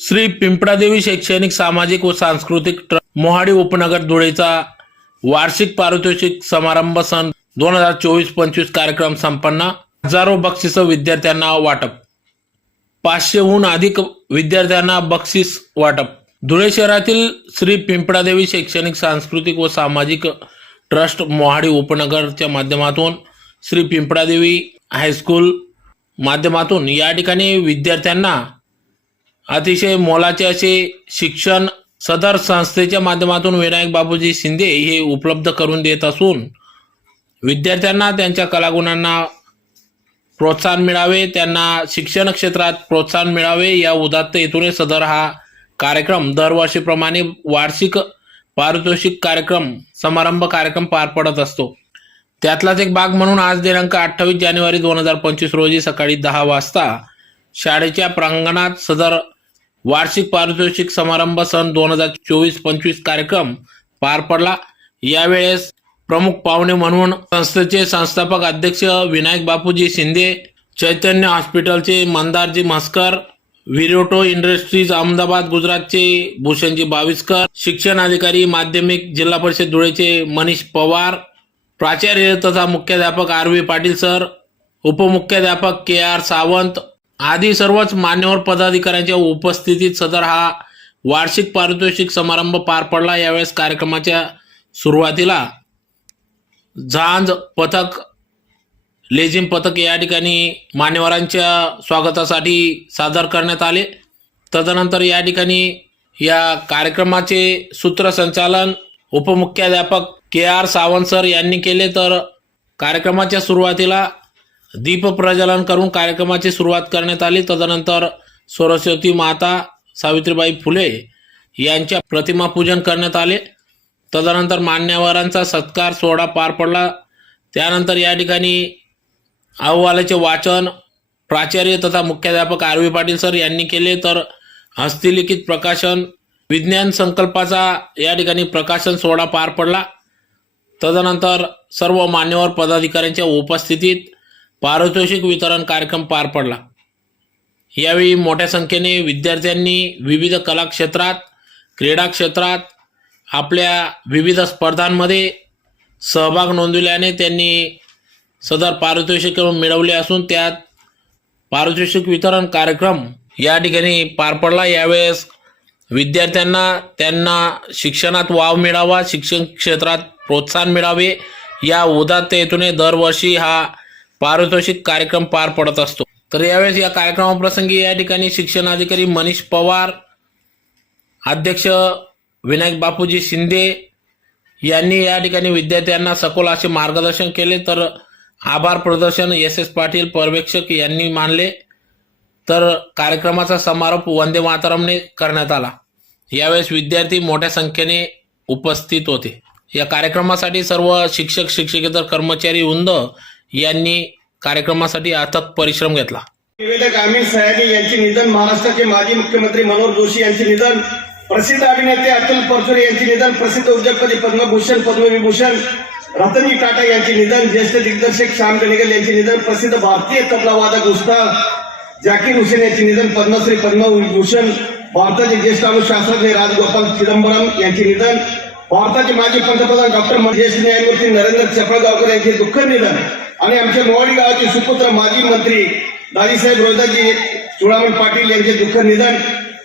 श्री पिंपळादेवी शैक्षणिक सामाजिक व सांस्कृतिक ट्र मोहाडी उपनगर धुळेचा वार्षिक पारितोषिक समारंभ सन दोन हजार चोवीस पंचवीस कार्यक्रम संपन्न. हजारो बक्षिस विद्यार्थ्यांना वाटप. पाचशेहून अधिक विद्यार्थ्यांना बक्षीस वाटप. धुळे शहरातील श्री पिंपळादेवी शैक्षणिक सांस्कृतिक व सामाजिक ट्रस्ट मोहाडी उपनगरच्या माध्यमातून श्री पिंपळादेवी हायस्कूल माध्यमातून या ठिकाणी विद्यार्थ्यांना अतिशय मोलाचे असे शिक्षण सदर संस्थेच्या माध्यमातून विनायक बाबूजी शिंदे हे उपलब्ध करून देत असून विद्यार्थ्यांना त्यांच्या कलागुणांना प्रोत्साहन मिळावे त्यांना शिक्षण क्षेत्रात प्रोत्साहन मिळावे. या उदात्त हेतूने सदर हा कार्यक्रम दरवर्षीप्रमाणे वार्षिक पारितोषिक कार्यक्रम समारंभ कार्यक्रम पार पडत असतो. त्यातलाच एक भाग म्हणून आज दिनांक अठ्ठावीस जानेवारी दोन हजार पंचवीस रोजी सकाळी दहा वाजता शाळेच्या प्रांगणात सदर वार्षिक पारितोषिक समारंभ सन दोन हजार चोवीस पंचवीस कार्यक्रम पार पडला. यावेळेस प्रमुख पाहुणे म्हणून संस्थेचे संस्थापक अध्यक्ष विनायक बापूजी शिंदे चैतन्य हॉस्पिटलचे मंदारजी म्हस्कर विरोटो इंडस्ट्रीज अहमदाबाद गुजरातचे भूषणजी बाविस्कर शिक्षण अधिकारी माध्यमिक जिल्हा परिषद धुळेचे मनीष पवार प्राचार्य तथा मुख्याध्यापक आर व्ही पाटील सर उपमुख्याध्यापक के आर सावंत आधी सर्वच मान्यवर पदाधिकाऱ्यांच्या उपस्थितीत सदर हा वार्षिक पारितोषिक समारंभ पार पडला. यावेळेस कार्यक्रमाच्या सुरुवातीला झांज पथक लेझिम पथक या ठिकाणी मान्यवरांच्या स्वागतासाठी सादर करण्यात आले. तदनंतर या ठिकाणी या कार्यक्रमाचे सूत्रसंचालन उपमुख्याध्यापक के आर सावंत सर यांनी केले. तर कार्यक्रमाच्या सुरुवातीला दीप प्रज्वलन करून कार्यक्रमाची सुरुवात करण्यात आली. तदनंतर सरस्वती माता सावित्रीबाई फुले यांच्या प्रतिमा पूजन करण्यात आले. तदनंतर मान्यवरांचा सत्कार सोहळा पार पडला. त्यानंतर या ठिकाणी अहवालाचे वाचन प्राचार्य तथा मुख्याध्यापक आर व्ही पाटील सर यांनी केले. तर हस्तलिखित प्रकाशन विज्ञान संकल्पाचा या ठिकाणी प्रकाशन सोहळा पार पडला. तदनंतर सर्व मान्यवर पदाधिकाऱ्यांच्या उपस्थितीत पारितोषिक वितरण कार्यक्रम पार पडला. यावेळी मोठ्या संख्येने विद्यार्थ्यांनी विविध कला क्षेत्रात क्रीडा क्षेत्रात आपल्या विविध स्पर्धांमध्ये सहभाग नोंदविल्याने त्यांनी सदर पारितोषिक मिळवले असून त्यात पारितोषिक वितरण कार्यक्रम या ठिकाणी पार पडला. यावेळेस विद्यार्थ्यांना त्यांना शिक्षणात वाव मिळावा शिक्षण क्षेत्रात प्रोत्साहन मिळावे. या उदात्त हेतूने दरवर्षी हा पारितोषिक कार्यक्रम पार पडत असतो. तर यावेळेस या कार्यक्रमाप्रसंगी या ठिकाणी शिक्षणाधिकारी मनीष पवार अध्यक्ष विनायक बापूजी शिंदे यांनी या ठिकाणी विद्यार्थ्यांना सखोल असे मार्गदर्शन केले. तर आभार प्रदर्शन एस एस पाटील पर्यवेक्षक यांनी मानले. तर कार्यक्रमाचा समारोप वंदे मातरमने करण्यात आला. यावेळेस विद्यार्थी मोठ्या संख्येने उपस्थित होते. या कार्यक्रमासाठी सर्व शिक्षक शिक्षकेतर कर्मचारी वृंद यांनी कार्यक्रमासाठी अथक परिश्रम घेतला. निवेदक आमिर सयानी यांचे निधन महाराष्ट्राचे माजी मुख्यमंत्री मनोहर जोशी यांचे निधन प्रसिद्ध अभिनेते अतुल परचुरे यांचे निधन प्रसिद्ध उद्योगपती पद्मभूषण पद्मविभूषण रतनजी टाटा यांचे निधन ज्येष्ठ दिग्दर्शक श्याम बेनेगल यांचे निधन प्रसिद्ध भारतीय तबला वादक उस्ताद जाकीर हुसेन यांचे निधन पद्मश्री पद्मविभूषण भारताचे ज्येष्ठ अनुशास्त्रज्ञ राजगोपाल चिदंबरम यांचे निधन भारताचे माजी पंतप्रधान डॉक्टर ज्येष्ठ न्यायमूर्ती नरेंद्र चपळगावकर यांचे दुःख निधन आणि आमच्या मोवाडी गावाचे सुपुत्र माजी मंत्री दाजीसाहेब रोजाजी चुडामण पाटील यांचे दुःख निधन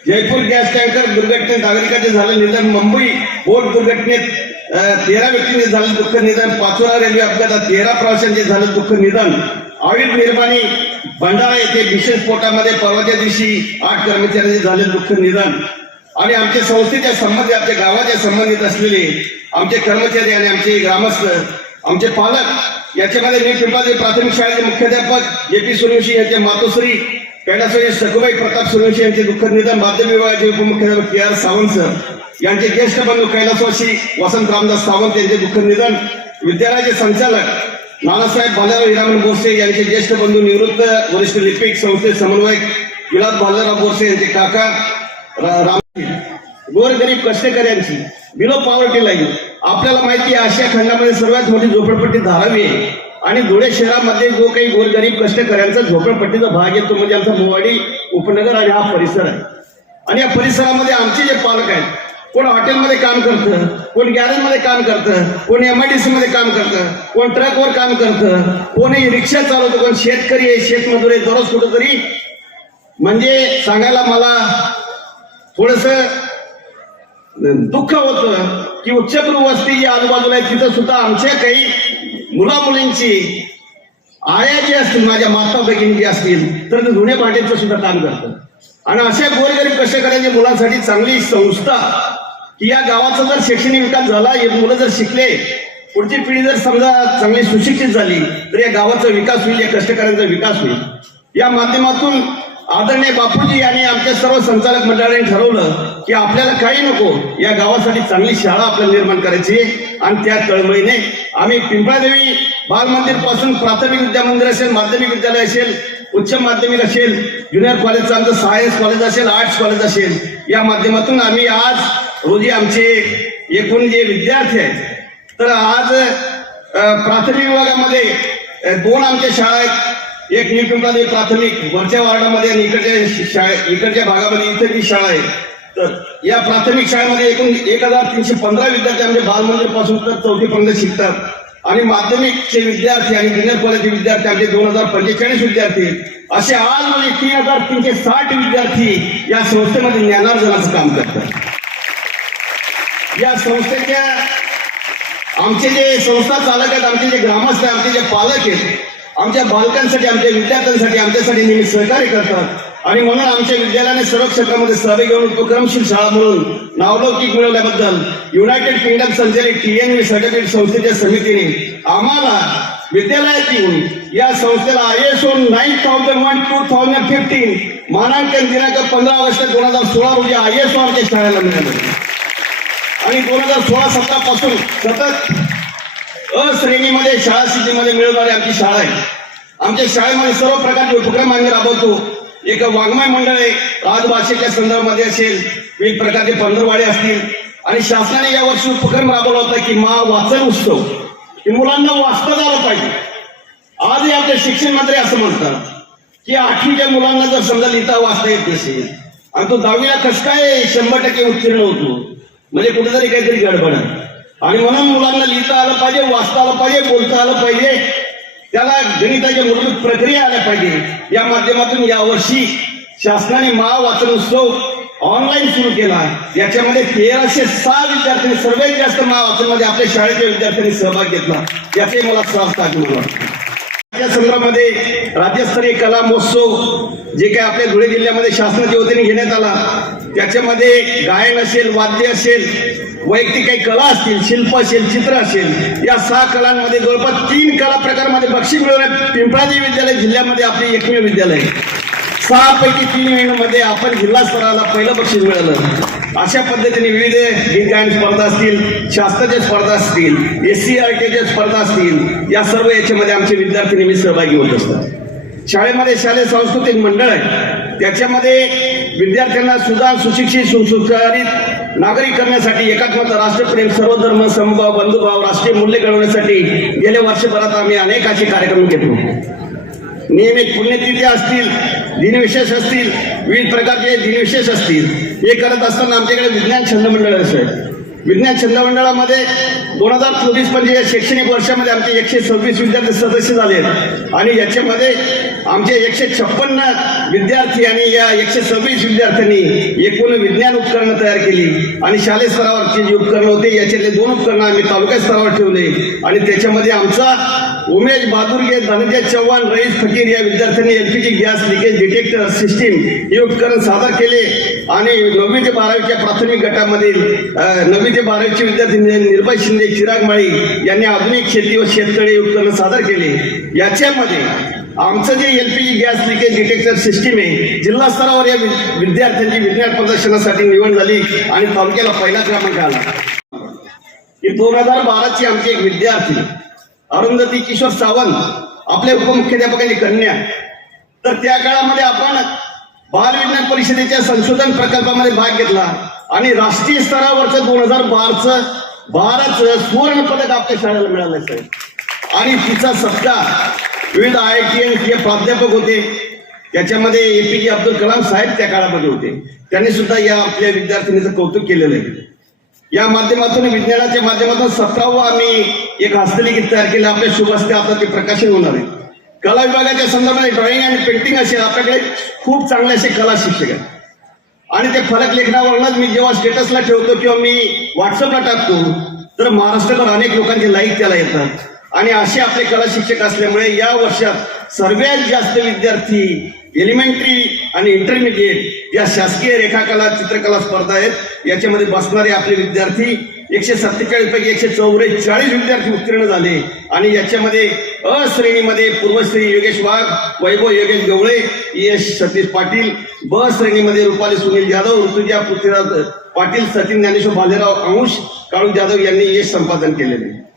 जयपूर गॅस टँकर दुर्घटनेत नागरिकांचे झाले निधन मुंबई बोट दुर्घटनेत तेरा व्यक्तींचे झालं दुःख निधन पाचोरा रेल्वे अपघातात तेरा प्रवाशांचे झालं दुःख निधन. आविर निर्माणी भंडारा येथे विशेष स्फोटामध्ये परवाच्या दिवशी आठ कर्मचाऱ्यांचे झाले दुःख निधन. आणि आमच्या संस्थेच्या संबंधित आमच्या गावाच्या संबंधित असलेले आमचे कर्मचारी आणि आमचे ग्रामस्थ आमचे पालक याच्यामध्ये मी पिंपाचे प्राथमिक शाळेचे मुख्याध्यापक जे पी सूर्यवंशी यांचे मातोश्री कैलासवाडी सखुबाई प्रताप सूर्यवंशी यांचे दुःखद निधन माध्यम विभागाचे उपमुख्याध्यापक के आर सावंत सर यांचे ज्येष्ठ बंधू कैलासवासी वसंत रामदास सावंत यांचे दुःखद निधन विद्यालयाचे संचालक नानासाहेब बाजाराव हिरामन बोरसे यांचे ज्येष्ठ बंधू निवृत्त वरिष्ठ लिपिक संस्थेत समन्वयक विलास बालाराव बोरसे यांचे काका रा- राम गोरगरीब कष्टकऱ्यांची बिलो पॉवर्टी लाईन. आपल्याला माहिती आहे आशिया खंडामध्ये सर्वात मोठी झोपडपट्टी धारावी आहे. आणि धुळे शहरामध्ये जो काही गोरगरीब कष्टकऱ्यांचा झोपडपट्टीचा भाग येतो म्हणजे आमचा मोवाडी उपनगर आणि हा परिसर आहे. आणि या परिसरामध्ये आमचे जे पालक आहेत कोण हॉटेलमध्ये काम करतं कोण गॅरेजमध्ये काम करतं कोण एमआयडीसी मध्ये काम करतं कोण ट्रकवर काम करतं कोणी रिक्षा चालवतं कोण शेतकरी आहे शेतमजूर आहे दररोज कुठंतरी. म्हणजे सांगायला मला थोडस दुःख होतं की उच्चभ्रू वस्ती जी आजूबाजूला आहे तिथं सुद्धा आमच्या काही मुला मुलींची आया जी असतील माझ्या माता भगिनी जी असतील तर ते धुणे भांड्याचं सुद्धा काम करतात. आणि अशा गोरगरीब कष्टकऱ्यांच्या मुलांसाठी चांगली संस्था की या गावाचा जर शैक्षणिक विकास झाला हे मुलं जर शिकले पुढची पिढी जर समजा चांगली सुशिक्षित झाली तर या गावाचा विकास होईल या कष्टकऱ्यांचा विकास होईल. या माध्यमातून आदरणीय बापूजी आणि आमच्या सर्व संचालक मंडळाने ठरवलं की आपल्याला काही नको या गावासाठी चांगली शाळा आपल्याला निर्माण करायची आहे. आणि त्या तळमळीने आम्ही पिंपळादेवी बाल मंदिरपासून प्राथमिक विद्या मंदिर असेल माध्यमिक विद्यालय असेल उच्च माध्यमिक असेल ज्युनियर कॉलेजचं आमचं सायन्स कॉलेज असेल आर्ट्स कॉलेज असेल या माध्यमातून आम्ही आज रोजी आमचे एकूण जे विद्यार्थी आहेत तर आज प्राथमिक विभागामध्ये दोन आमच्या शाळा आहेत एक न्यू प्राथमिक वरच्या वार्डामध्ये आणि इकडच्या शाळे इकडच्या भागामध्ये इथे जी शाळा आहे तर या प्राथमिक शाळेमध्ये एकूण एक हजार तीनशे पंधरा विद्यार्थी आमचे बालमंदिरपासून तर चौथीपर्यंत शिकतात. आणि माध्यमिकचे विद्यार्थी आणि ज्युनियर कॉलेजचे विद्यार्थी आमचे दोन हजार पंचेचाळीस विद्यार्थी असे आज म्हणजे तीन हजार तीनशे साठ विद्यार्थी या संस्थेमध्ये ज्ञानार्जनाचं काम करतात. या संस्थेच्या आमचे जे संस्था चालक आहेत आमचे जे ग्रामस्थ आहेत आमचे जे पालक आहेत आमच्या बालकांसाठी आमच्या विद्यार्थ्यांसाठी आमच्यासाठी नेहमी सहकार्य करतात. आणि म्हणून आमच्या विद्यालयाने सर्व क्षेत्रामध्ये सहभाग घेऊन उपक्रमशील शाळा म्हणून नावलौकिक मिळवल्याबद्दल युनायटेड किंगडम संचालित टीएनवी सर्टिफिकेट संस्थेच्या समितीने आम्हाला विद्यालयात येऊन या संस्थेला I S O nine thousand one two thousand fifteen मानांकन दिनांक पंधरा ऑगस्ट दोन हजार सोळा रोजी आय एस ओ आमच्या शाळेला मिळालं. आणि दोन हजार सोळा सतरा पासून सतत अ श्रेणीमध्ये शाळा सिटीमध्ये मिळवणारी आमची शाळा आहे. आमच्या शाळेमध्ये सर्व प्रकारचे उपक्रम आम्ही राबवतो. एक वाङ्मय मंडळ आहे. राजभाषेच्या संदर्भामध्ये असेल विविध प्रकारचे पंधरवाडे असतील. आणि शासनाने यावर्षी उपक्रम राबवला होता की मा वाचन उत्सव. की मुलांना वाचता झालं पाहिजे. आजही आमचे शिक्षण मंत्री असं म्हणतात की आठवीच्या मुलांना जर समजा लिहिता वाचता येत नसेल आणि तो दहावीला कसं काय शंभर टक्के उत्तीर्ण होतो? म्हणजे कुठेतरी काहीतरी गडबड आहे. आणि म्हणून मुलांना लिहिता आलं पाहिजे वाचता आलं पाहिजे बोलता आलं पाहिजे. त्याला गणिताच्या मूलभूत प्रक्रिया आल्या पाहिजे. या माध्यमातून यावर्षी शासनाने महावाचन उत्सव ऑनलाईन सुरू केला. याच्यामध्ये तेराशे सहा विद्यार्थ्यांनी सर्वात जास्त महावाचनमध्ये आपल्या शाळेच्या विद्यार्थ्यांनी सहभाग घेतला. याचे मला स्वार्थ आहे या संदर्भामध्ये राज्यस्तरीय कला महोत्सव जे काही आपल्या धुळे जिल्ह्यामध्ये शासनाच्या वतीने घेण्यात आला त्याच्यामध्ये गायन असेल वाद्य असेल वैयक्तिक काही कला असतील शिल्प असेल चित्र असेल या सहा कलांमध्ये जवळपास तीन कला प्रकारामध्ये बक्षीस मिळवण्यात पिंपळाजी विद्यालय जिल्ह्यामध्ये आपले एकमेव विद्यालय. आहे. सहा पैकी तीन मध्ये आपण जिल्हा स्तराला पहिलं बक्षीस मिळालं. अशा पद्धतीने विविध गीत गायन स्पर्धा असतील शास्त्राच्या स्पर्धा असतील एस सी आर टीच्या स्पर्धा असतील या सर्व याच्यामध्ये आमचे विद्यार्थी नेहमी सहभागी होत असतात. शाळेमध्ये शालेय सांस्कृतिक मंडळ आहे. त्याच्यामध्ये विद्यार्थ्यांना सुधार सुशिक्षित सुसंस्कारित नागरिक करण्यासाठी एकात्मता राष्ट्रप्रेम सर्वधर्म समभाव बंधुभाव राष्ट्रीय मूल्य घडवण्यासाठी गेल्या वर्षभरात आम्ही अनेक असे कार्यक्रम घेतलो. नियमित पुण्यतिथी असतील दिनविशेष असतील विविध प्रकारचे दिनविशेष असतील हे करत असताना आमच्याकडे विज्ञान छंद मंडळ असं विज्ञान छंद मंडळामध्ये दोन हजार चोवीस म्हणजे या शैक्षणिक वर्षामध्ये आमचे एकशे सव्वीस विद्यार्थी सदस्य झाले आहेत. आणि याच्यामध्ये आमचे एकशे छप्पन्न विद्यार्थी आणि या एकशे सव्वीस विद्यार्थ्यांनी एकूण विज्ञान उपकरणं तयार केली आणि शालेय स्तरावरची जी उपकरणं होती याच्यातले दोन उपकरणं आम्ही तालुका स्तरावर ठेवले आणि त्याच्यामध्ये आमचा उमेश बादुर्गे धनंजय चव्हाण रईस फकीर या विद्यार्थ्यांनी LPG gas leakage detector system हे उपकरण सादर केले आणि नववी ते बारावीच्या प्राथमिक गटामधील नववी ते बारावीचे विद्यार्थी निर्भय शिंदे चिराग माळी यांनी आधुनिक शेती व शेततळे उपकरण सादर केले. याच्यामध्ये आमचं जे LPG gas leakage detector system आहे जिल्हा स्तरावर या विद्यार्थ्यांची विज्ञान प्रदर्शनासाठी निवड झाली आणि तालुक्याला पहिला क्रमांक आला. की दोन हजार बाराची आमची एक विद्यार्थी अरुंधती किशोर सावंत आपल्या उपमुख्याध्यापकाची कन्या. तर त्या काळामध्ये आपण बालविज्ञान परिषदेच्या संशोधन प्रकल्पामध्ये भाग घेतला आणि राष्ट्रीय स्तरावरचं दोन हजार बारचं बाराचं सुवर्ण पदक आपल्या शाळेला मिळालं साहेब. आणि तिचा सत्कार विविध आय आय टी हे प्राध्यापक होते. त्याच्यामध्ये एपीजे अब्दुल कलाम साहेब त्या काळामध्ये होते. त्यांनी सुद्धा या आपल्या विद्यार्थिनीचं कौतुक केलेलं आहे. या माध्यमातून विज्ञानाच्या माध्यमातून सत्तावा आम्ही एक हस्तलिखित तयार केलं. आपल्या शुभ हस्ते आता ते प्रकाशन होणार आहे. कला विभागाच्या संदर्भात ड्रॉइंग आणि पेंटिंग असे आपल्याकडे खूप चांगले असे कला शिक्षक आहेत. आणि ते फरक लेखनावरूनच मी जेव्हा स्टेटसला ठेवतो किंवा मी व्हॉट्सअपला टाकतो तर महाराष्ट्रात अनेक लोकांचे लाईक त्याला येतात. आणि असे आपले कला शिक्षक असल्यामुळे या वर्षात सर्वात जास्त विद्यार्थी एलिमेंटरी आणि इंटरमिडिएट या शासकीय रेखाकला चित्रकला स्पर्धा आहेत. याच्यामध्ये बसणारे आपले विद्यार्थी एकशे सत्तेचाळीस पैकी एकशे चौवेचाळीस विद्यार्थी उत्तीर्ण झाले. आणि याच्यामध्ये अ श्रेणीमध्ये पूर्वश्री योगेश वाघ वैभव योगेश गवळे यश सतीश पाटील ब श्रेणीमध्ये रुपाली सुनील जाधव ऋतुजा पृथ्वीराज पाटील सचिन ज्ञानेश्वर भालेराव अंश काळू जाधव यांनी यश संपादन केलेले.